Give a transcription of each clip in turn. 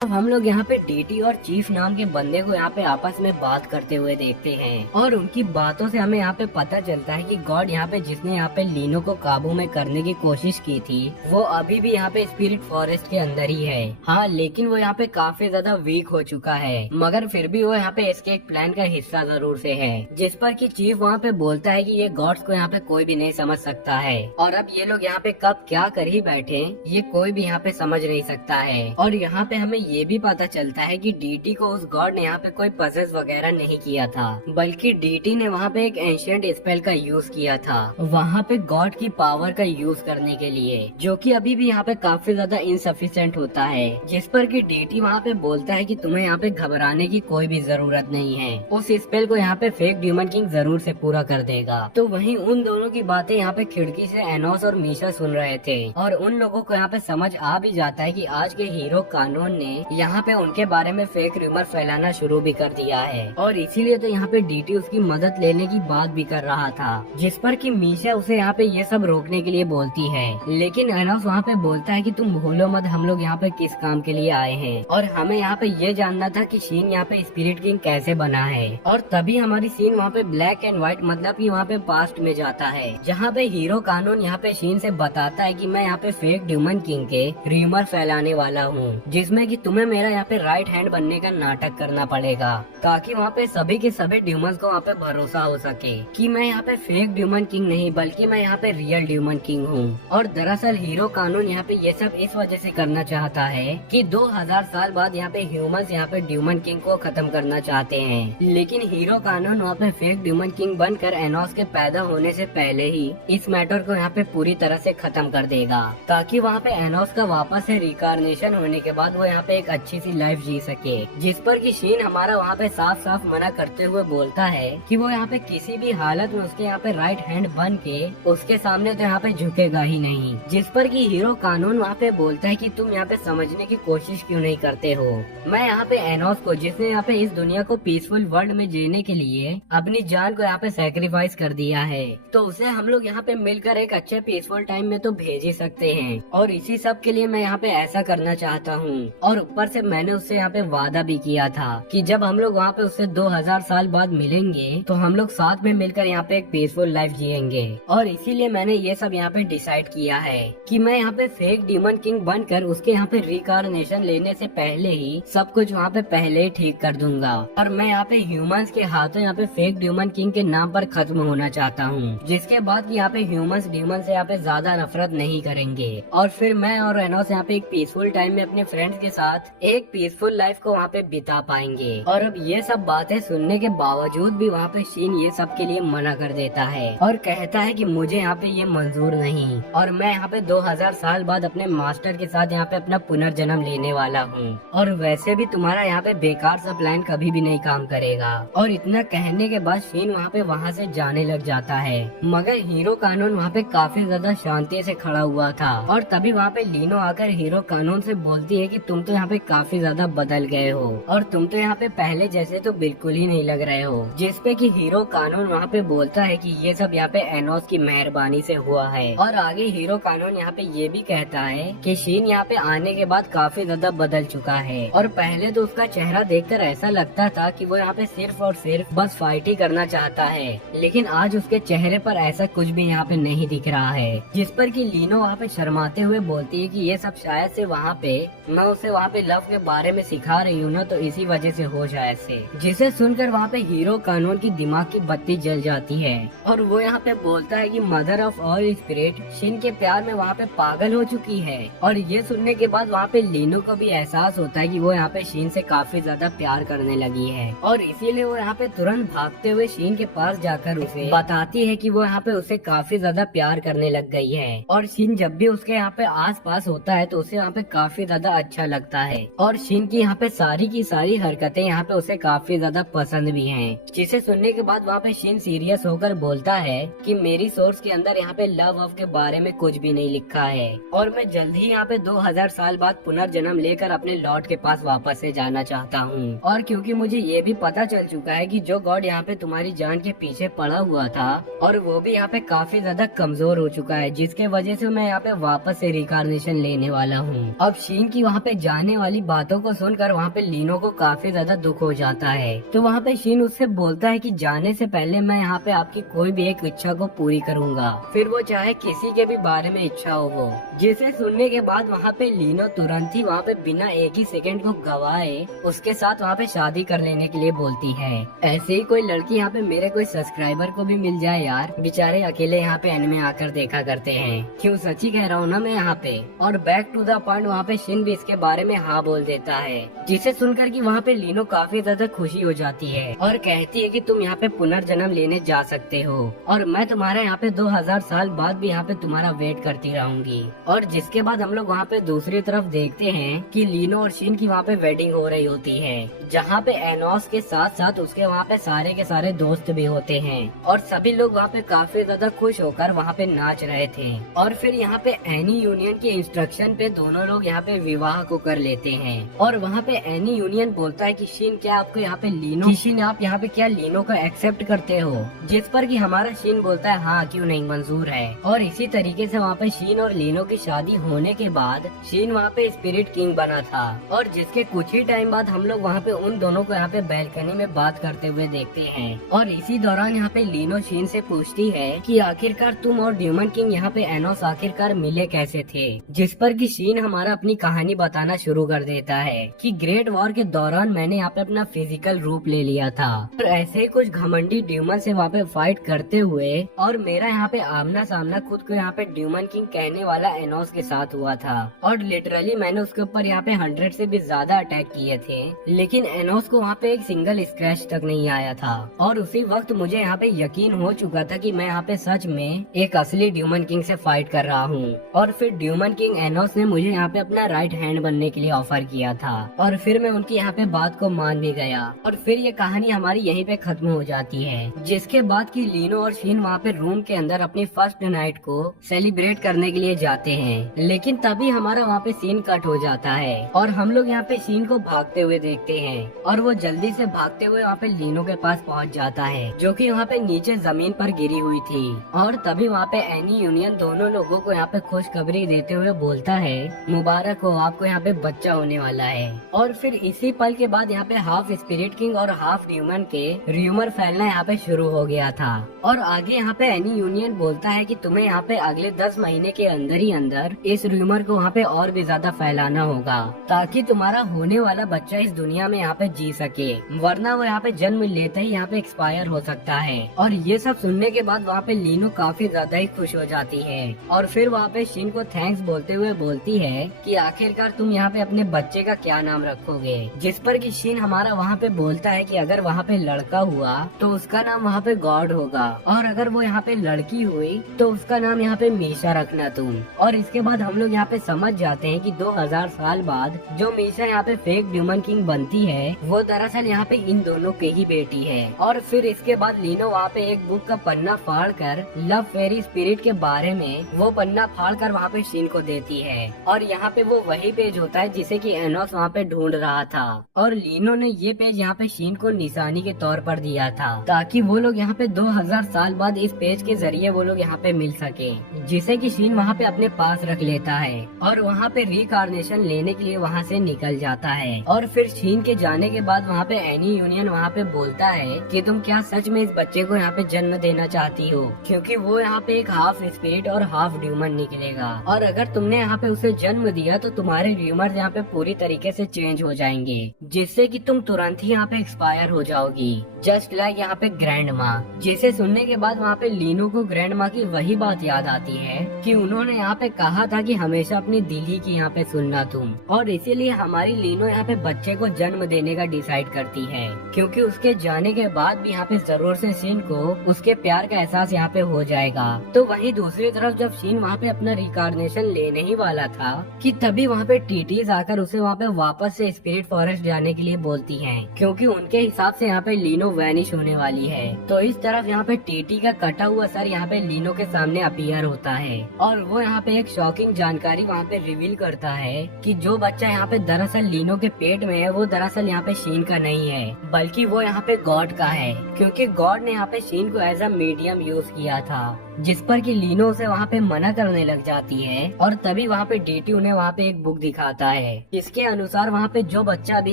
तो हम लोग यहाँ पे डीटी और चीफ नाम के बंदे को यहाँ पे आपस में बात करते हुए देखते हैं और उनकी बातों से हमें यहाँ पे पता चलता है कि गॉड यहाँ पे जिसने यहाँ पे लीनो को काबू में करने की कोशिश की थी वो अभी भी यहाँ पे स्पिरिट फॉरेस्ट के अंदर ही है। हाँ, लेकिन वो यहाँ पे काफी ज्यादा वीक हो चुका है, मगर फिर भी वो यहाँ पे इसके एक प्लान का हिस्सा जरूर से है, जिस पर कि चीफ वहाँ पे बोलता है कि ये गॉड्स को यहाँ पे कोई भी नहीं समझ सकता है और अब ये लोग यहाँ पे कब क्या कर ही बैठे ये कोई भी यहाँ पे समझ नहीं सकता है। और यहाँ पे हमें ये भी पता चलता है कि डीटी को उस गॉड ने यहाँ पे कोई पसेस वगैरह नहीं किया था, बल्कि डीटी ने वहाँ पे एक एंशिएंट स्पेल का यूज किया था वहाँ पे गॉड की पावर का यूज करने के लिए, जो कि अभी भी यहाँ पे काफी ज्यादा इनसफिशिएंट होता है। जिस पर कि डीटी वहाँ पे बोलता है कि तुम्हें यहाँ पे घबराने की कोई भी जरूरत नहीं है, उस स्पेल को यहाँ पे फेक ड्यूमन किंग जरूर से पूरा कर देगा। तो वहीं उन दोनों की बातें यहाँ पे खिड़की से एनोस और मीशा सुन रहे थे और उन लोगों को यहाँ पे समझ आ भी जाता है कि आज के हीरो कानून ने यहाँ पे उनके बारे में फेक रूमर फैलाना शुरू भी कर दिया है और इसीलिए तो यहाँ पे डीटी उसकी मदद लेने की बात भी कर रहा था, जिस पर कि मीशा उसे यहाँ पे ये सब रोकने के लिए बोलती है। लेकिन एनोस वहाँ पे बोलता है कि तुम भूलो मत हम लोग यहाँ पे किस काम के लिए आए हैं और हमें यहाँ पे ये जानना था कि शीन यहाँ पे स्पिरिट किंग कैसे बना है। और तभी हमारी सीन वहाँ पे ब्लैक एंड व्हाइट मतलब कि वहाँ पे पास्ट में जाता है, जहाँ पे हीरो कानून यहाँ पे शीन से बताता है कि मैं यहाँ पे फेक ड्यूमन किंग के रूमर फैलाने वाला हूँ, जिसमें कि तुम्हें मेरा यहाँ पे राइट हैंड बनने का नाटक करना पड़ेगा ताकि वहाँ पे सभी के सभी ड्यूमन्स को वहाँ पे भरोसा हो सके कि मैं यहाँ पे फेक ड्यूमन किंग नहीं बल्कि मैं यहाँ पे रियल ड्यूमन किंग हूँ। और दरअसल हीरो कानून यहाँ पे ये सब इस वजह से करना चाहता है कि 2000 साल बाद यहाँ पे ह्यूमंस यहाँ पे ड्यूमन किंग को खत्म करना चाहते हैं, लेकिन हीरो कानून वहाँ पे फेक ड्यूमन किंग बनकर एनोस के पैदा होने से पहले ही इस मैटर को यहाँ पे पूरी तरह से खत्म कर देगा ताकि वहाँ पे एनोस का वापस से रिकारनेशन होने के बाद वो यहाँ पे एक अच्छी सी लाइफ जी सके। जिस पर कि शीन हमारा वहाँ पे साफ साफ मना करते हुए बोलता है कि वो यहाँ पे किसी भी हालत में उसके यहाँ पे राइट हैंड बन के उसके सामने तो यहाँ पे झुकेगा ही नहीं। जिस पर कि हीरो कानून वहाँ पे बोलता है कि तुम यहाँ पे समझने की कोशिश क्यों नहीं करते हो। मैं यहाँ पे एनोस को, जिसने यहाँ पे इस दुनिया को पीसफुल वर्ल्ड में जीने के लिए अपनी जान को यहाँ पे सेक्रीफाइस कर दिया है, तो उसे हम लोग यहाँ पे मिलकर एक अच्छे पीसफुल टाइम में तो भेज ही सकते हैं। और इसी सब के लिए मैं यहाँ पे ऐसा करना चाहता हूँ। और ऊपर से मैंने उससे यहाँ पे वादा भी किया था कि जब हम लोग वहाँ पे उससे 2000 साल बाद मिलेंगे तो हम लोग साथ में मिलकर यहाँ पे एक पीसफुल लाइफ जिएंगे। और इसीलिए मैंने ये सब यहाँ पे डिसाइड किया है कि मैं यहाँ पे फेक ड्यूमन किंग बनकर उसके यहाँ पे रिकारनेशन लेने से पहले ही सब कुछ वहाँ पे पहले ही ठीक कर दूंगा। और मैं यहाँ पे ह्यूमंस के हाथों यहाँ पे फेक ड्यूमन किंग के नाम पर खत्म होना चाहता हूँ, जिसके बाद यहाँ पे ह्यूमंस ड्यूमन से यहाँ पे ज्यादा नफरत नहीं करेंगे और फिर मैं और एनोस यहाँ पे एक पीसफुल टाइम में अपने फ्रेंड्स के साथ एक पीसफुल लाइफ को वहाँ पे बिता पाएंगे। और अब ये सब बातें सुनने के बावजूद भी वहाँ पे शीन ये सब के लिए मना कर देता है और कहता है कि मुझे यहाँ पे ये मंजूर नहीं और मैं यहाँ पे 2000 साल बाद अपने मास्टर के साथ यहाँ पे अपना पुनर्जन्म लेने वाला हूँ और वैसे भी तुम्हारा यहाँ पे बेकार सा प्लान कभी भी नहीं काम करेगा। और इतना कहने के बाद शीन वहाँ से जाने लग जाता है, मगर हीरो कानून वहाँ पे काफी ज्यादा शांति से खड़ा हुआ था। और तभी वहाँ पे लीनो आकर हीरो कानून से बोलती है कि तुम तो यहाँ पे काफी ज्यादा बदल गए हो और तुम तो यहाँ पे पहले जैसे तो बिल्कुल ही नहीं लग रहे हो। जिस पे कि हीरो कानून वहाँ पे बोलता है कि ये सब यहाँ पे एनोस की मेहरबानी से हुआ है। और आगे हीरो कानून यहाँ पे ये भी कहता है कि शीन यहाँ पे आने के बाद काफी ज्यादा बदल चुका है और पहले तो उसका चेहरा देखकर ऐसा लगता था कि वो यहाँ पे सिर्फ और सिर्फ बस फाइट ही करना चाहता है, लेकिन आज उसके चेहरे पर ऐसा कुछ भी यहाँ पे नहीं दिख रहा है। जिस पर कि लीनो वहाँ पे शर्माते हुए बोलती है कि ये सब शायद से वहाँ पे मैं उसे वहाँ पे लव के बारे में सिखा रही हूँ ना, तो इसी वजह से हो शायद से। जिसे सुनकर वहाँ पे हीरो कानून की दिमाग की बत्ती जल जाती है और वो यहाँ पे बोलता है कि मदर ऑफ ऑल स्पिरिट शीन के प्यार में वहाँ पे पागल हो चुकी है। और ये सुनने के बाद वहाँ पे लीनो को भी एहसास होता है कि वो यहाँ पे शीन से काफी ज्यादा प्यार करने लगी है और इसीलिए वो यहाँ पे तुरंत भागते हुए शीन के पास जाकर उसे बताती है कि वो यहाँ पे उसे काफी ज्यादा प्यार करने लग गई है। और शीन जब भी उसके यहाँ पे आस पास होता है तो उसे यहाँ पे काफी ज्यादा अच्छा लगता है और शीन की यहाँ पे सारी की सारी हरकतें यहाँ पे उसे काफी ज्यादा पसंद भी हैं। जिसे सुनने के बाद वहाँ पे शीन सीरियस होकर बोलता है कि मेरी सोर्स के अंदर यहाँ पे लव के बारे में कुछ भी नहीं लिखा है और मैं जल्द ही यहाँ पे 2000 साल बाद पुनर्जन्म लेकर अपने लॉर्ड के पास वापस से जाना चाहता हूँ। और क्योंकि मुझे ये भी पता चल चुका है कि जो गॉड यहाँ पे तुम्हारी जान के पीछे पड़ा हुआ था और वो भी यहाँ पे काफी ज्यादा कमजोर हो चुका है, जिसके वजह से मैं यहाँ पे वापस से रिकारनेशन लेने वाला हूँ। अब शीन की वहाँ पे जाने कहने वाली बातों को सुनकर वहाँ पे लीनो को काफी ज्यादा दुख हो जाता है। तो वहाँ पे शीन उससे बोलता है कि जाने से पहले मैं यहाँ पे आपकी कोई भी एक इच्छा को पूरी करूँगा, फिर वो चाहे किसी के भी बारे में इच्छा हो वो। जिसे सुनने के बाद वहाँ पे लीनो तुरंत ही वहाँ पे बिना एक ही सेकंड को गवाए उसके साथ वहाँ पे शादी कर लेने के लिए बोलती है। ऐसे ही कोई लड़की यहाँ पे मेरे कोई सब्सक्राइबर को भी मिल जाए यार, बेचारे अकेले यहाँ पे एनिमे आकर देखा करते हैं। क्यों, सच्ची कह रहा हूँ ना मैं यहाँ पे। और बैक टू द पॉइंट वहाँ पे शिन भी इसके बारे में हाँ बोल देता है, जिसे सुनकर कि वहाँ पे लीनो काफी ज्यादा खुशी हो जाती है और कहती है कि तुम यहाँ पे पुनर्जन्म लेने जा सकते हो और मैं तुम्हारे यहाँ पे 2000 साल बाद भी यहाँ पे तुम्हारा वेट करती रहूंगी। और जिसके बाद हम लोग वहाँ पे दूसरी तरफ देखते हैं कि लीनो और शिन की वहाँ पे वेडिंग हो रही होती है, जहाँ पे एनोस के साथ साथ उसके वहाँ पे सारे के सारे दोस्त भी होते हैं और सभी लोग वहाँ पे काफी ज्यादा खुश होकर वहाँ पे नाच रहे थे। और फिर यहाँ पे एनी यूनियन के इंस्ट्रक्शन पे दोनों लोग यहाँ पे विवाह को कर लेते हैं। और वहाँ पे एनी यूनियन बोलता है कि शिन क्या आपको यहाँ पे लीनो, शिन आप यहाँ पे क्या लीनो को एक्सेप्ट करते हो? जिस पर कि हमारा शिन बोलता है हाँ क्यों नहीं, मंजूर है। और इसी तरीके से वहाँ पे शिन और लीनो की शादी होने के बाद शिन वहाँ पे स्पिरिट किंग बना था और जिसके कुछ ही टाइम बाद हम लोग वहाँ पे उन दोनों को यहाँ पे बैल्कनी में बात करते हुए देखते हैं। और इसी दौरान यहाँ पे लीनो शिन से पूछती है कि आखिरकार तुम और ड्यूमन किंग यहाँ पे एनोस आखिरकार मिले कैसे थे? जिस पर कि शिन हमारा अपनी कहानी बताना शुरू कर देता है कि ग्रेट वॉर के दौरान मैंने यहाँ पे अपना फिजिकल रूप ले लिया था और ऐसे ही कुछ घमंडी ड्यूमन से वहाँ पे फाइट करते हुए और मेरा यहाँ पे आमना सामना खुद को यहाँ पे ड्यूमन किंग कहने वाला एनोस के साथ हुआ था और लिटरली मैंने उसके ऊपर यहाँ पे 100 से भी ज्यादा अटैक किए थे, लेकिन एनोस को वहाँ पे एक सिंगल स्क्रैच तक नहीं आया था। और उसी वक्त मुझे यहाँ पे यकीन हो चुका था कि मैं यहाँ पे सच में एक असली ड्यूमन किंग से फाइट कर रहा हूँ। और फिर ड्यूमन किंग एनोस ने मुझे यहाँ पे अपना राइट हैंड बनने के लिए ऑफर किया था और फिर मैं उनकी यहाँ पे बात को मान भी गया और फिर ये कहानी हमारी यहीं पे खत्म हो जाती है। जिसके बाद की लीनो और शिन वहाँ पे रूम के अंदर अपनी फर्स्ट नाइट को सेलिब्रेट करने के लिए जाते हैं, लेकिन तभी हमारा वहाँ पे सीन कट हो जाता है और हम लोग यहाँ पे शिन को भागते हुए देखते हैं और वो जल्दी से भागते हुए वहाँ पे लीनो के पास पहुँच जाता है जो कि वहाँ पे नीचे जमीन पर गिरी हुई थी। और तभी वहाँ पे एनी यूनियन दोनों लोगों को यहाँ पे खुशखबरी देते हुए बोलता है मुबारक हो, आपको यहाँ पे बच्चा होने वाला है। और फिर इसी पल के बाद यहाँ पे हाफ स्पिरिट किंग और हाफ ड्यूमन के र्यूमर फैलना यहाँ पे शुरू हो गया था। और आगे यहाँ पे एनी यूनियन बोलता है कि तुम्हें यहाँ पे अगले 10 महीने के अंदर ही अंदर इस र्यूमर को वहाँ पे और भी ज्यादा फैलाना होगा ताकि तुम्हारा होने वाला बच्चा इस दुनिया में यहाँ पे जी सके, वरना वो यहाँ पे जन्म लेते ही यहाँ पे एक्सपायर हो सकता है। और ये सब सुनने के बाद वहाँ पे लीनो काफी ज्यादा ही खुश हो जाती है और फिर वहाँ पे शिन को थैंक्स बोलते हुए बोलती है कि आखिरकार तुम यहाँ पे अपने बच्चे का क्या नाम रखोगे? जिस पर कि शिन हमारा वहाँ पे बोलता है कि अगर वहाँ पे लड़का हुआ तो उसका नाम वहाँ पे गॉड होगा और अगर वो यहाँ पे लड़की हुई तो उसका नाम यहाँ पे मीशा रखना तुम। और इसके बाद हम लोग यहाँ पे समझ जाते हैं कि 2000 साल बाद जो मीशा यहाँ पे फेक ड्यूमन किंग बनती है वो दरअसल यहाँ पे इन दोनों के ही बेटी है। और फिर इसके बाद लीनो वहाँ पे एक बुक का पन्ना फाड़ कर लव फेरी स्पिरिट के बारे में वो पन्ना फाड़ कर वहाँ पे शिन को देती है और यहाँ पे वो वही पेज होता है जिसे कि एनोस वहाँ पे ढूंढ रहा था। और लीनो ने ये पेज यहाँ पे शिन को निशानी के तौर पर दिया था ताकि वो लोग यहाँ पे 2000 साल बाद इस पेज के जरिए वो लोग यहाँ पे मिल सके, जिसे कि शिन वहाँ पे अपने पास रख लेता है और वहाँ पे रिकार्नेशन लेने के लिए वहाँ से निकल जाता है। और फिर शिन के जाने के बाद वहाँ पे एनी यूनियन वहाँ पे बोलता है कि तुम क्या सच में इस बच्चे को यहाँ पे जन्म देना चाहती हो, क्योंकि वो यहाँ पे एक हाफ स्पिरिट और हाफ ड्यूमन निकलेगा और अगर तुमने यहाँ पे उसे जन्म दिया तो तुम्हारे र्यूमर्स यहाँ पे पूरी तरीके से चेंज हो जाएंगे, जिससे कि तुम तुरंत ही यहाँ पे एक्सपायर हो जाओगी, जस्ट लाइक यहाँ पे ग्रैंड माँ। जिसे सुनने के बाद वहाँ पे लीनो को ग्रैंड माँ की वही बात याद आती है कि उन्होंने यहाँ पे कहा था कि हमेशा अपनी दिल ही की यहाँ पे सुनना तुम। और इसीलिए हमारी लीनो यहाँ पे बच्चे को जन्म देने का डिसाइड करती है, क्योंकि उसके जाने के बाद भी यहाँ पे जरूर से शिन को उसके प्यार का एहसास यहाँ पे हो जाएगा। तो वहीं दूसरी तरफ जब शिन वहाँ पे अपना रिकार्नेशन लेने ही वाला था कि तभी वहाँ पे टीटीज आकर उसे वहाँ पे वापस से स्पिरिट फॉरेस्ट जाने के लिए बोलती हैं, क्योंकि उनके हिसाब से यहाँ पे लीनो वैनिश होने वाली है। तो इस तरफ यहाँ पे टीटी का कटा हुआ सर यहाँ पे लीनो के सामने अपीयर होता है और वो यहाँ पे एक शॉकिंग जानकारी वहाँ पे रिवील करता है कि जो बच्चा यहाँ पे दरअसल लीनो के पेट में है वो दरअसल यहाँ पे शिन का नहीं है, बल्कि वो यहाँ पे गॉड का है, क्योंकि गॉड ने यहाँ पे शिन को एज अ मीडियम यूज किया था। जिस पर कि लीनो उसे वहाँ पे मना करने लग जाती है। और तभी वहाँ पे डीटी उन्हें वहाँ पे एक बुक दिखाता है, इसके अनुसार वहाँ पे जो बच्चा अभी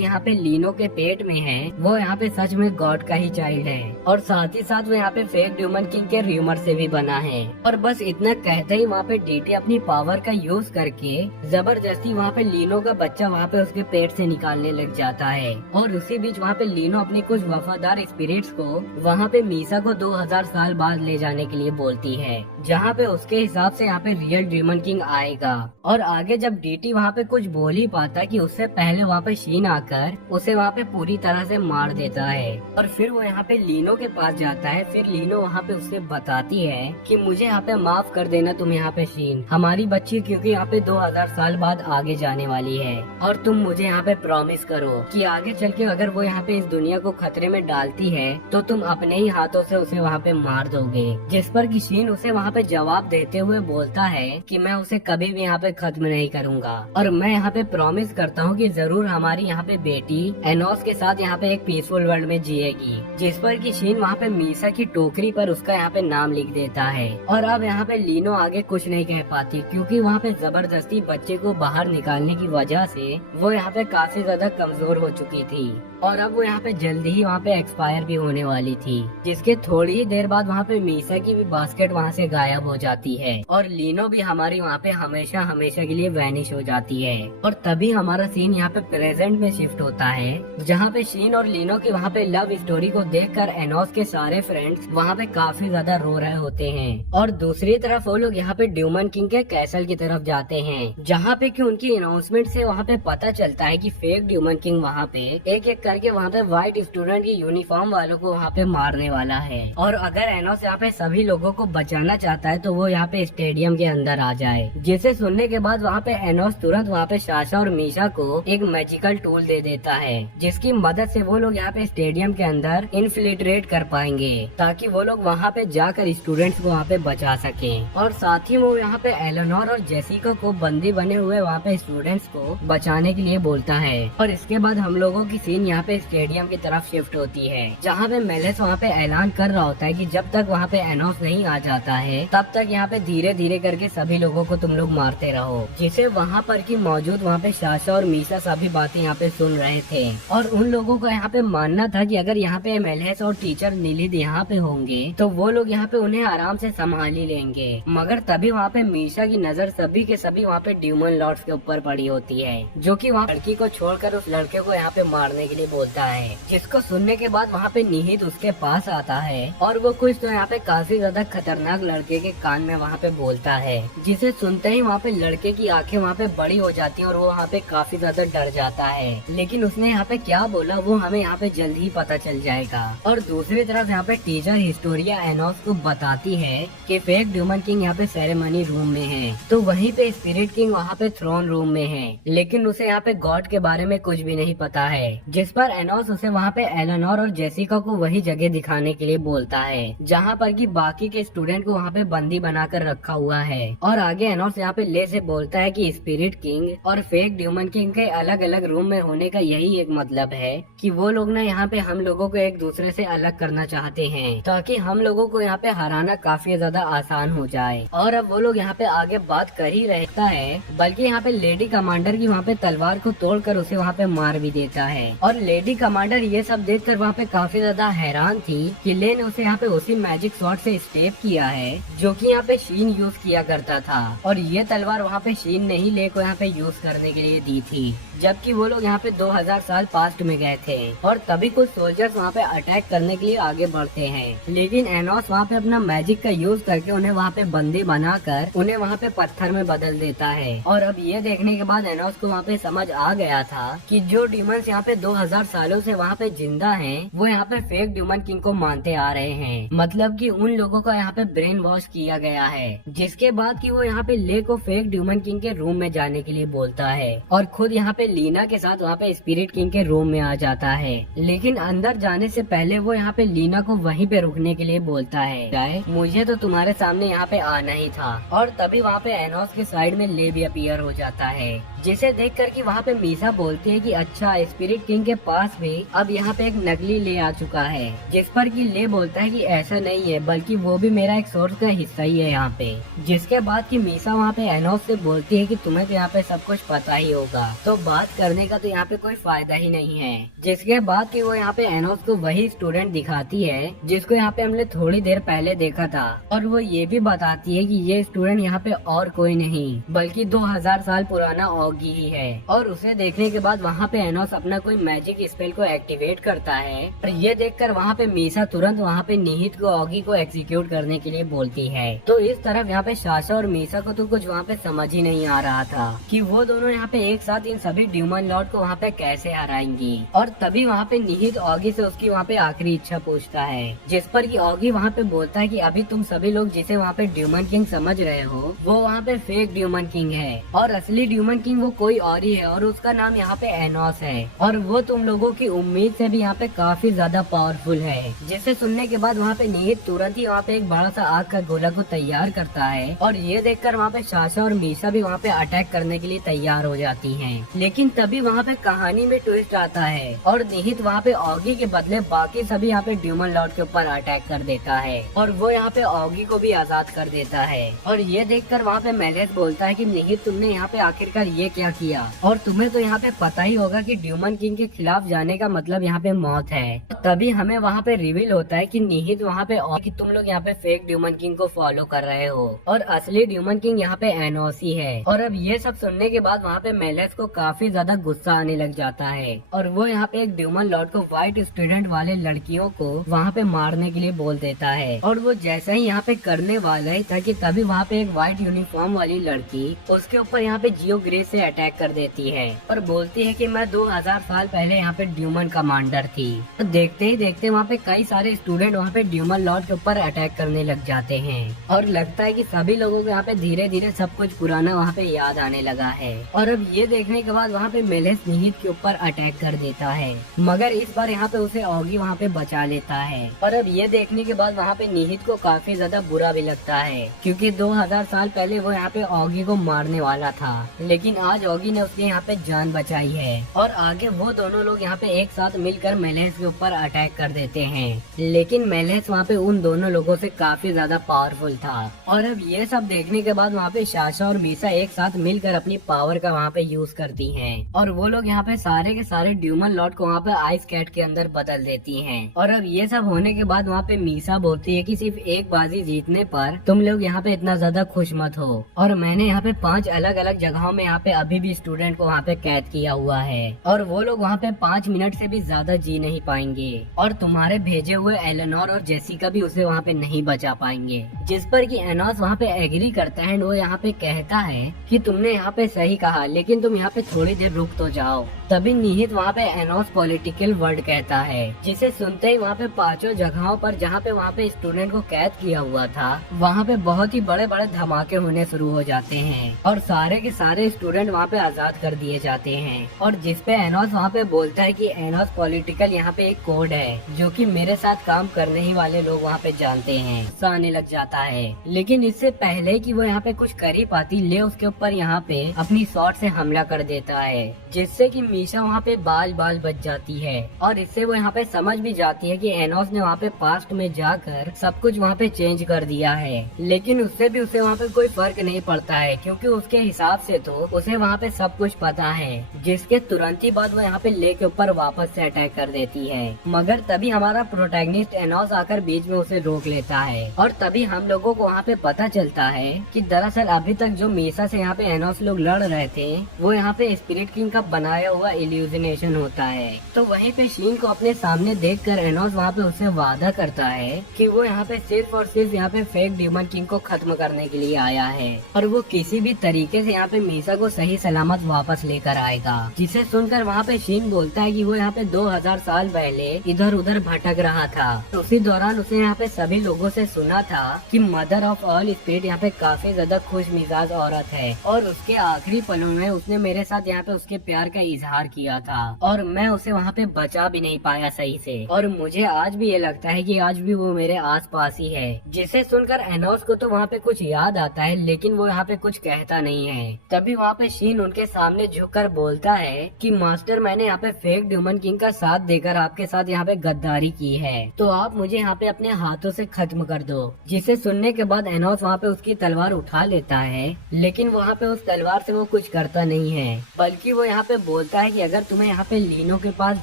यहाँ पे लीनो के पेट में है वो यहाँ पे सच में गॉड का ही चाइल्ड है, और साथ ही साथ वो यहाँ पे फेक ड्यूमन किंग के र्यूमर से भी बना है। और बस इतना कहते ही वहाँ पे डीटी अपनी पावर का यूज करके जबरदस्ती वहाँ पे लीनो का बच्चा वहाँ पे उसके पेट से निकालने लग जाता है। और उसी बीच वहाँ पे लीनो अपने कुछ वफादार स्पिरिट्स को वहाँ पे मीसा को 2000 साल बाद ले जाने के लिए बोलती है, जहाँ पे उसके हिसाब से यहाँ पे रियल ड्यूमन किंग आएगा। और आगे जब डीटी वहाँ पे कुछ बोल ही पाता कि उससे पहले वहाँ पे शीन आकर उसे वहाँ पे पूरी तरह से मार देता है। और फिर वो यहाँ पे लीनो के पास जाता है। फिर लीनो वहाँ पे उससे बताती है कि मुझे यहाँ पे माफ कर देना तुम यहाँ पे शीन, हमारी बच्ची क्योंकि यहाँ पे 2000 साल बाद आगे जाने वाली है, और तुम मुझे यहाँ पे प्रॉमिस करो कि आगे चल के अगर वो यहाँ पे इस दुनिया को खतरे में डालती है तो तुम अपने ही हाथों से उसे वहाँ पे मार दोगे। जिस पर कि शीन उसे वहाँ पे जवाब देते हुए बोलता है कि मैं उसे कभी भी यहाँ पे खत्म नहीं करूँगा, और मैं यहाँ पे प्रॉमिस करता हूँ कि जरूर हमारी यहाँ पे बेटी एनोस के साथ यहाँ पे एक पीसफुल वर्ल्ड में जिएगी। जिस पर कि शीन वहाँ पे मीसा की टोकरी पर उसका यहाँ पे नाम लिख देता है। और अब यहाँ पे लीनो आगे कुछ नहीं कह पाती, क्योंकि वहाँ पे जबरदस्ती बच्चे को बाहर निकालने की वजह से वो यहाँ पे काफी ज्यादा कमजोर हो चुकी थी, और अब वो यहाँ पे जल्दी ही वहाँ पे एक्सपायर भी होने वाली थी। जिसके थोड़ी ही देर बाद वहाँ पे मीसा की भी बास्केट वहाँ से गायब हो जाती है, और लीनो भी हमारी वहाँ पे हमेशा हमेशा के लिए वैनिश हो जाती है। और तभी हमारा सीन यहाँ पे प्रेजेंट में शिफ्ट होता है, जहाँ पे शीन और लीनो की वहाँ पे लव स्टोरी को देखकर एनोस के सारे फ्रेंड्स वहाँ पे काफी ज्यादा रो रहे होते हैं। और दूसरी तरफ वो लोग यहाँ पे ड्यूमन किंग के कैसल की तरफ जाते हैं, जहाँ पे कि उनकी अनाउंसमेंट से वहाँ पे पता चलता है कि फेक ड्यूमन किंग वहाँ पे एक एक करके वहाँ पे व्हाइट स्टूडेंट की यूनिफॉर्म वालों को वहाँ पे मारने वाला है। और अगर एनोस यहाँ पे सभी लोगों को बचाना चाहता है तो वो यहाँ पे स्टेडियम के अंदर आ जाए। जिसे सुनने के बाद वहाँ पे एनोस तुरंत वहाँ पे साशा और मीशा को एक मैजिकल टूल दे देता है, जिसकी मदद से वो लोग यहाँ पे स्टेडियम के अंदर इन्फिल्ट्रेट कर पाएंगे, ताकि वो लोग वहाँ पे जाकर स्टूडेंट्स को वहाँ पे बचा सके। और साथ ही वो यहाँ पे एलेनोर और जेसिका को बंदी बने हुए वहाँ पे स्टूडेंट्स को बचाने के लिए बोलता है। और इसके बाद हम लोगों की सीन यहाँ पे स्टेडियम की तरफ शिफ्ट होती है, जहाँ पे मेलेस वहाँ पे ऐलान कर रहा होता है कि जब तक वहाँ पे एनोस नहीं आ जाता है तब तक यहाँ पे धीरे धीरे करके सभी लोगों को तुम लोग मारते रहो। जिसे वहाँ पर की मौजूद वहाँ पे साशा और मीसा सभी बातें यहाँ पे सुन रहे थे, और उन लोगों को यहाँ पे मानना था कि अगर यहाँ पे मेलेस और टीचर निलिद यहाँ पे होंगे तो वो लोग यहाँ पे उन्हें आराम से संभाल ही लेंगे। मगर तभी वहाँ पे मीशा की नजर सभी के सभी वहाँ पे ड्यूमन लॉर्ड्स के ऊपर पड़ी होती है, जो कि वहाँ लड़की को छोड़कर उस लड़के को यहाँ पे मारने के लिए बोलता है। जिसको सुनने के बाद वहाँ पे निहित उसके पास आता है, और वो कुछ तो यहाँ पे काफी ज्यादा खतरनाक लड़के के कान में वहाँ पे बोलता है, जिसे सुनते ही वहाँ पे लड़के की आंखें वहाँ पे बड़ी हो जाती है और वो वहाँ पे काफी ज्यादा डर जाता है। लेकिन उसने यहाँ पे क्या बोला वो हमें यहाँ पे जल्द ही पता चल जाएगा। और दूसरी तरफ यहाँ पे टीचर हिस्टोरिया एनोस को बताती है कि फेक ड्यूमन किंग यहाँ पे सेरेमनी रूम में है, तो वहीं पे स्पिरिट किंग वहाँ पे थ्रोन रूम में है, लेकिन उसे यहाँ पे गॉड के बारे में कुछ भी नहीं पता है। जिस पर एनोस उसे वहाँ पे एलेनोर और जेसिका को वही जगह दिखाने के लिए बोलता है, जहाँ पर कि बाकी के स्टूडेंट को वहाँ पे बंदी बनाकर रखा हुआ है। और आगे एनोस यहाँ पे ले से बोलता है कि स्पिरिट किंग और फेक ड्यूमन किंग के अलग अलग रूम में होने का यही एक मतलब है कि वो लोग ना यहाँ पे हम लोगों को एक दूसरे से अलग करना चाहते हैं, ताकि हम लोगों को यहाँ पे हराना काफी ज्यादा आसान हो जाए। और अब वो लोग यहाँ पे आगे बात कर ही रहता है, बल्कि यहाँ पे लेडी कमांडर की वहाँ पे तलवार को तोड़कर उसे वहाँ पे मार भी देता है। और लेडी कमांडर ये सब देखकर वहाँ पे काफी ज्यादा हैरान थी कि ले ने उसे यहाँ पे उसी मैजिक शॉट से स्टेप किया है जो कि यहाँ पे शीन यूज किया करता था, और ये तलवार वहाँ पे शीन ने ही ले को यहाँ पे यूज करने के लिए दी थी, जबकि वो लोग यहाँ पे 2000 साल पास्ट में गए थे। और तभी कुछ सोल्जर्स वहाँ पे अटैक करने के लिए आगे बढ़ते हैं, लेकिन एनोस वहाँ पे अपना मैजिक का यूज करके उन्हें वहाँ पे बंदी बनाकर उन्हें वहाँ पे पत्थर में बदल देता है। और अब ये देखने के बाद एनोस को वहाँ पे समझ आ गया था कि जो डिमंस यहाँ पे 2000 सालों से वहाँ पे जिंदा हैं, वो यहाँ पे फेक ड्यूमन किंग को मानते आ रहे हैं, मतलब कि उन लोगों का यहाँ पे ब्रेन वॉश किया गया है। जिसके बाद कि वो यहाँ पे ले को फेक ड्यूमन किंग के रूम में जाने के लिए बोलता है, और खुद यहाँ पे लीना के साथ वहाँ पे स्पिरिट किंग के रूम में आ जाता है। लेकिन अंदर जाने से पहले वो यहाँ पे लीना को वहीं पे रुकने के लिए बोलता है, मुझे तो तुम्हारे सामने यहाँ पे आना ही था। और तभी वहाँ पे एनोस के साइड में ले भी अपीयर हो जाता है, जिसे देख कर कि वहाँ पे मीसा बोलती है कि अच्छा, स्पिरिट किंग के पास भी अब यहाँ पे एक नकली ले आ चुका है। जिस पर कि ले बोलता है कि ऐसा नहीं है, बल्कि वो भी मेरा एक सोर्स का हिस्सा ही है यहाँ पे। जिसके बाद कि मीसा वहाँ पे एनोस से बोलती है कि तुम्हें तो यहाँ पे सब कुछ पता ही होगा, तो बात करने का तो यहाँ पे कोई फायदा ही नहीं है। जिसके बाद कि वो यहाँ पे एनोस को वही स्टूडेंट दिखाती है जिसको यहाँ पे हमने थोड़ी देर पहले देखा था, और वो ये भी बताती है कि ये स्टूडेंट यहाँ पे और कोई नहीं बल्कि 2000 साल पुराना ऑगी ही है। और उसे देखने के बाद वहाँ पे एनोस अपना कोई मैजिक स्पेल को एक्टिवेट करता है, और ये देखकर वहाँ पे मीसा तुरंत वहाँ पे निहित को ऑगी को एग्जीक्यूट करने के लिए बोलती है। तो इस तरफ यहाँ पे साशा और मीसा को तो कुछ वहाँ पे समझ ही नहीं आ रहा था कि वो दोनों यहाँ पे एक साथ इन सभी ड्यूमन लॉर्ड को वहाँ पे कैसे हराएंगी। और तभी वहाँ पे निहित ऑगी से उसकी वहाँ पे आखिरी इच्छा पूछता है, जिस पर कि ऑगी वहाँ पे बोलता है कि अभी तुम सभी लोग जिसे वहाँ पे ड्यूमन किंग समझ रहे हो वो वहाँ पे फेक ड्यूमन किंग है, और असली ड्यूमन किंग वो कोई और ही है, और उसका नाम यहाँ पे एनोस है, और वो तुम लोगों की उम्मीद से भी यहाँ पे काफी ज्यादा पावरफुल है। जिसे सुनने के बाद वहाँ पे निहित तुरंत ही वहाँ पे एक बड़ा सा आग का गोला को तैयार करता है, और ये देखकर वहाँ पे साशा और मीसा भी वहाँ पे अटैक करने के लिए तैयार हो जाती हैं। लेकिन तभी वहाँ पे कहानी में ट्विस्ट आता है, और निहित वहाँ पे ऑगी के बदले बाकी सभी यहाँ पे ड्यूमन लॉर्ड के ऊपर अटैक कर देता है, और वो यहाँ पे ऑगी को भी आजाद कर देता है। और ये देखकर वहाँ पे मेलेस बोलता है कि निहित, तुमने यहाँ पे आखिरकार ये क्या किया, और तुम्हें तो यहाँ पे पता ही होगा कि ड्यूमन किंग के खिलाफ जाने का मतलब यहाँ पे मौत है। तभी हमें वहाँ पे रिवील होता है कि निहित वहाँ पे और कि तुम लोग यहाँ पे फेक ड्यूमन किंग को फॉलो कर रहे हो, और असली ड्यूमन किंग यहाँ पे एनोस ही है। और अब ये सब सुनने के बाद वहाँ पे मेलेस को काफी ज्यादा गुस्सा आने लग जाता है, और वो यहाँ पे एक ड्यूमन लॉर्ड को व्हाइट स्टूडेंट वाले लड़कियों को वहाँ पे मारने के लिए बोल देता है। और वो जैसा ही यहाँ पे करने वाला ही था कि तभी वहाँ पे एक व्हाइट यूनिफॉर्म वाली लड़की उसके ऊपर यहाँ पे जियो ग्रेस से अटैक कर देती है, और बोलती है कि मैं 2000 साल पहले यहाँ पे ड्यूमन कमांडर थी। तो देखते ही देखते वहाँ पे कई सारे स्टूडेंट वहाँ पे ड्यूमन लॉर्ड के ऊपर अटैक करने लग जाते हैं, और लगता है कि सभी लोगों को यहाँ पे धीरे धीरे सब कुछ पुराना वहाँ पे याद आने लगा है। और अब ये देखने के बाद वहाँ पे मेलेस निहित के ऊपर अटैक कर देता है, मगर इस बार यहाँ पे उसे ऑगी वहाँ पे बचा लेता है। और अब ये देखने के बाद वहाँ पे निहित को काफी ज्यादा बुरा भी लगता है, क्योंकि 2000 साल पहले वो यहाँ पे ऑगी को मारने वाला था, लेकिन आज ऑगी ने उसके यहाँ पे जान बचाई है। और आगे वो दोनों लोग यहाँ पे एक साथ मिलकर मेलेस के ऊपर अटैक कर देते हैं, लेकिन मेलेस वहाँ पे उन दोनों लोगों से काफी ज्यादा पावरफुल था। और अब ये सब देखने के बाद वहाँ पे साशा और मीसा एक साथ मिलकर अपनी पावर का वहाँ पे यूज करती हैं, और वो लोग यहाँ पे सारे के सारे ड्यूमन लॉर्ड को वहाँ पे आइस कैट के अंदर बदल देती हैं। और अब ये सब होने के बाद वहाँ पे मीसा बोलती है कि सिर्फ एक बाजी जीतने पर तुम लोग यहाँ पे इतना ज्यादा खुश मत हो, और मैंने यहाँ पे 5 अलग अलग जगहों में यहाँ पे अभी भी स्टूडेंट को वहाँ पे कैद किया हुआ है, और वो लोग वहाँ पे 5 मिनट से भी ज्यादा जी नहीं पाएंगे, और तुम्हारे भेजे हुए एलेनोर और जेसिका भी उसे वहाँ पे नहीं बचा पाएंगे। जिस पर कि एनोस वहाँ पे एग्री करता है, वो यहाँ पे कहता है कि तुमने यहाँ पे सही कहा, लेकिन तुम यहाँ पे थोड़ी देर रुक तो जाओ। तभी निहित वहाँ पे एनोस पॉलिटिकल वर्ड कहता है, जिसे सुनते ही वहाँ पे 5 जगहों पर जहाँ पे वहाँ पे स्टूडेंट को कैद किया हुआ था वहाँ पे बहुत ही बड़े बड़े धमाके होने शुरू हो जाते हैं, और सारे के सारे स्टूडेंट वहाँ पे आजाद कर दिए जाते हैं। और जिस पे एनोस वहाँ पे बोलता है कि एनोस पॉलिटिकल यहाँ पे एक कोड है जो कि मेरे साथ काम करने ही वाले लोग वहाँ पे जानते हैं। गुस्सा आने लग जाता है, लेकिन इससे पहले कि वो यहाँ पे कुछ कर ही पाती, ले उसके ऊपर यहाँ पे अपनी शॉट से हमला कर देता है, जिससे कि मीशा वहाँ पे बाल बाल बच जाती है। और इससे वो यहाँ पे समझ भी जाती है कि एनोस ने वहाँ पे पास्ट में जाकर सब कुछ वहाँ पे चेंज कर दिया है, लेकिन उससे भी उसे वहाँ पे कोई फर्क नहीं पड़ता है, क्योंकि उसके हिसाब से तो उसे वहाँ पे सब कुछ पता है। जिसके तुरंत ही बाद वो यहाँ पे ले के ऊपर वापस से अटैक कर देती है, मगर तभी हमारा प्रोटैगनिस्ट एनोस आकर बीच में उसे रोक लेता है, और तभी हम लोगों को वहाँ पे पता चलता है कि दरअसल अभी तक जो मीसा से यहाँ पे एनोस लोग लड़ रहे थे वो यहाँ पे स्पिरिट किंग का बनाया हुआ इल्यूजनेशन होता है। तो वहीं पे शीन को अपने सामने देखकर एनोस वहाँ पे उससे वादा करता है कि वो यहाँ पे सिर्फ और सिर्फ यहाँ पे फेक डीमन किंग को खत्म करने के लिए आया है, और वो किसी भी तरीके से यहाँ पे मीसा को सही सलामत वापस लेकर आएगा। जिसे सुनकर वहाँ पे शीन बोलता है कि वो यहाँ पे 2000 साल पहले इधर उधर भटक रहा था, तो उसी दौरान उसने यहाँ पे सभी लोगों से सुना था कि मदर ऑफ ऑल स्पिरिट यहाँ पे काफी ज्यादा खुश मिजाज औरत है, और उसके आखिरी पलों में उसने मेरे साथ यहाँ पे उसके प्यार का इजहार किया था, और मैं उसे वहाँ पे बचा भी नहीं पाया सही से, और मुझे आज भी ये लगता है कि आज भी वो मेरे आस पास ही है। जिसे सुनकर एनोस को तो वहाँ पे कुछ याद आता है, लेकिन वो यहाँ पे कुछ कहता नहीं है। तभी वहाँ पे शीन उनके सामने झुककर बोलता है कि मास्टर, मैंने यहाँ पे फेक ह्यूमन किंग का साथ देकर आपके साथ यहाँ पे गद्दारी की है, तो आप मुझे यहाँ पे अपने हाथों से खत्म कर दो। जिसे सुनने के बाद एनोस वहाँ पे उसकी तलवार उठा लेता है, लेकिन वहाँ पे उस तलवार से वो कुछ करता नहीं है, बल्कि वो यहाँ पे बोलता है कि अगर तुम्हें यहाँ पे लीनो के पास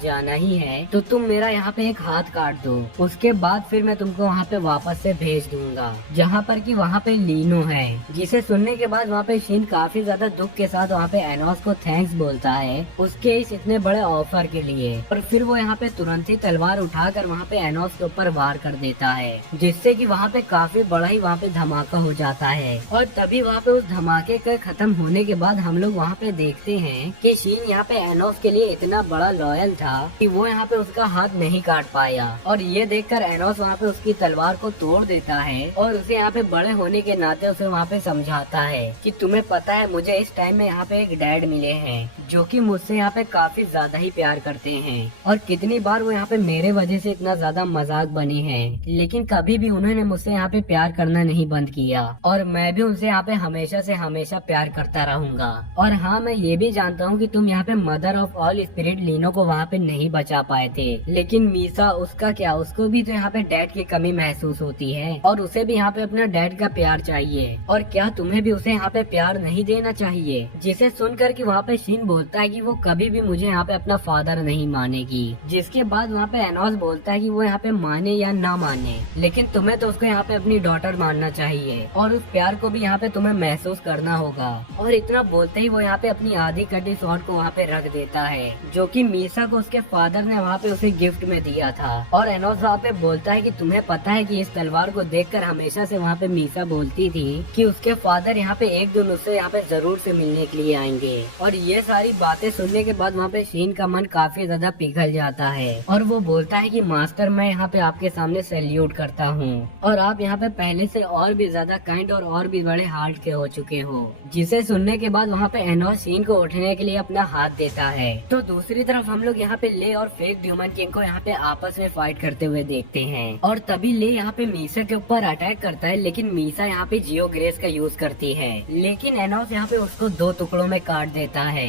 जाना ही है तो तुम मेरा यहाँ पे एक हाथ काट दो, उसके बाद फिर मैं तुमको वहाँ पे वापस से भेज दूंगा जहाँ पर कि वहाँ पे लीनो है। जिसे सुनने के बाद वहाँ पे शीन काफी ज्यादा दुख के साथ वहाँ पे एनोस को थैंक्स बोलता है उसके इस इतने बड़े ऑफर के लिए, और फिर वो यहाँ पे तुरंत ही तलवार उठाकर वहाँ पे एनोस के ऊपर वार कर देता है, जिससे कि वहाँ पे काफी बड़ा ही वहाँ पे धमाका हो जाता है। और तभी वहाँ पे उस धमाके के खत्म होने के बाद हम लोग वहाँ पे देखते हैं कि शीन यहाँ पे एनोस के लिए इतना बड़ा लॉयल था कि वो यहाँ पे उसका हाथ नहीं काट पाया, और ये देखकर एनोस वहाँ पे उसकी तलवार को तोड़ देता है और उसे यहाँ पे बड़े होने के नाते उसे वहाँ पे समझाता है कि तुम्हें पता है मुझे इस टाइम में यहाँ पे एक डैड मिले हैं जो कि मुझसे यहाँ पे काफी ज्यादा ही प्यार करते हैं, और कितनी बार वो यहाँ पे मेरे वजह से इतना ज्यादा मजाक बनी है, लेकिन कभी भी उन्होंने मुझसे यहाँ पे प्यार करना नहीं बंद किया, और मैं भी उनसे यहाँ पे हमेशा से हमेशा प्यार करता रहूंगा। और हाँ, मैं ये भी जानता हूँ कि तुम यहाँ पे मदर ऑफ ऑल स्पिरिट लीनो को वहाँ पे नहीं बचा पाए थे, लेकिन मीसा, उसका क्या, उसको भी तो यहाँ पे डैड की कमी महसूस होती है और उसे भी यहाँ पे अपना डैड का प्यार चाहिए, और क्या तुम्हें भी उसे यहाँ पे प्यार नहीं देना चाहिए। जिसे सुनकर कि वहाँ पे शीन बोलता है कि वो कभी भी मुझे यहाँ पे अपना फादर नहीं मानेगी, जिसके बाद वहाँ पे एनोस बोलता है कि वो यहाँ पे माने या ना माने, लेकिन तुम्हें तो उसको यहाँ पे अपनी डॉटर मानना चाहिए और उस प्यार को भी यहाँ पे तुम्हें महसूस करना होगा। और इतना बोलते ही वो यहाँ पे अपनी आधी कटी स्वॉर्ड को वहाँ पे रख देता है, जो कि मीसा को उसके फादर ने वहाँ पे उसे गिफ्ट में दिया था। और एनोस वहाँ पे बोलता है कि तुम्हें पता है कि इस तलवार को देखकर हमेशा से वहाँ पे मीसा बोलती थी कि उसके फादर यहाँ पे एक दिन उससे यहाँ पे जरूर से मिलने के लिए आएंगे। और ये सारी बातें सुनने के बाद वहाँ पे शीन का मन काफी ज्यादा पिघल जाता है और वो बोलता है कि मास्टर, मैं यहाँ पे आपके सामने सैल्यूट करता हूँ और आप यहाँ पे पहले से और भी ज्यादा काइंड और भी बड़े हार्ट के हो चुके हो। जिसे सुनने के बाद वहाँ पे एनोस शीन को उठने के लिए अपना हाथ देता है। तो दूसरी तरफ हम लोग यहाँ पे ले और फेक ह्यूमन किंग को यहाँ पे आपस में फाइट करते हुए देखते हैं, और तभी ले यहाँ पे मीसा के ऊपर अटैक करता है, लेकिन मीसा यहाँ पे जियो ग्रेस का यूज करती है, लेकिन एनोस यहाँ पे उसको 2 टुकड़ों में काट देता है।